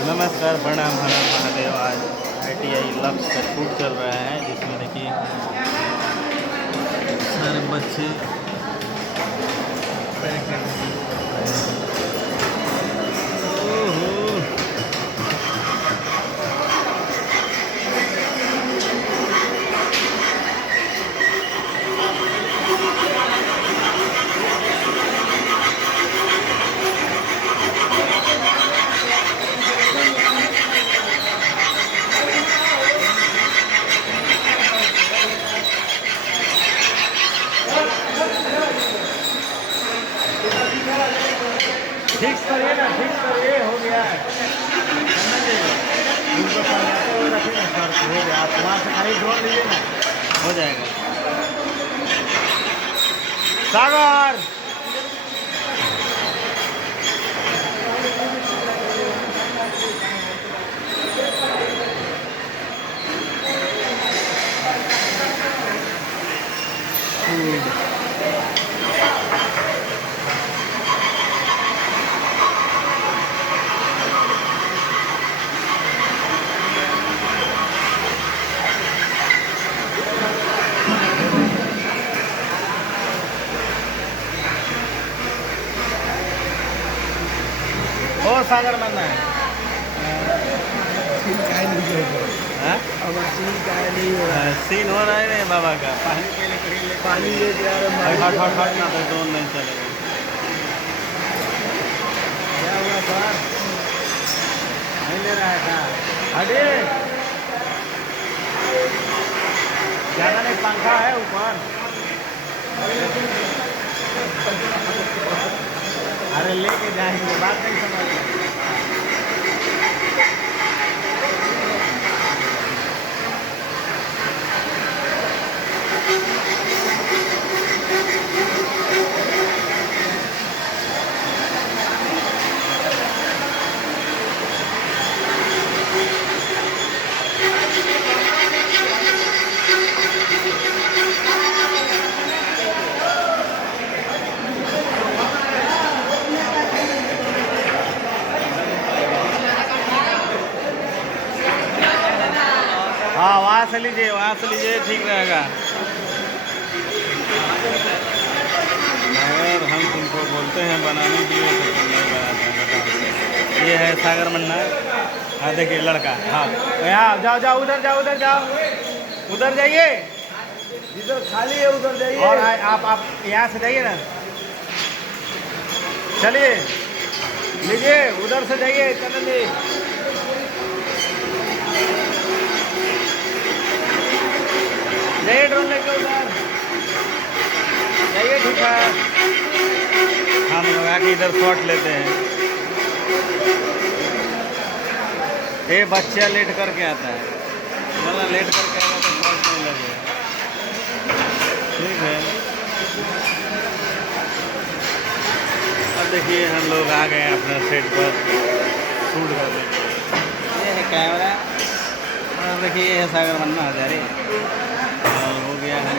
नमस्कार, प्रणाम, हर हर महादेव। आज ITI लक्ष्य का शूट चल रहा है, जिसमें देखिए सारे बच्चे ओहो। फिक्स करिए ना, फिक्स करिए, हो गया है। उनको समझाते हुए रखिए ना सर, हो गया। आप वहाँ से खाली ड्रोन लीजिए ना, हो जाएगा। सागर और सागर बनना है। हाँ? सीन हो रहा है रे बाबा का। पानी पहले कहीं पानी ले हट हट हट ना, तो ड्रोन नहीं चलेगा। क्या हुआ सर? नहीं ले रहा है क्या? हटे, ज़्यादा नहीं, पंखा है ऊपर। अरे लेके जाएंगे, बात नहीं समझ रहे। हाँ, वहाँ से लीजिए, वहाँ से लीजिए, ठीक रहेगा। अगर हम तुमको बोलते हैं बनाने के लिए तो तुम नहीं बनाते हैं। ये है सागर मन्ना। हाँ देखिए लड़का। हाँ यहाँ जाओ जाओ, उधर जाओ, उधर जाओ, उधर जाइए, जिधर खाली है उधर जाइए। और आप यहाँ से जाइए ना, चलिए लीजिए, उधर से जाइए, चलिए। जाइए ड्रोन लेके उधर जाइए, ठीक है। हम लोग आके इधर शॉट लेते हैं। ये बच्चा लेट करके आता है, मतलब लेट करके आएगा तो शॉट नहीं लगेगा। ठीक है, अब देखिए हम लोग आ गए अपने सेट पर शूट करने। ये है कैमरा, और देखिए ये है सागर मन्ना हजारी। हो गया है।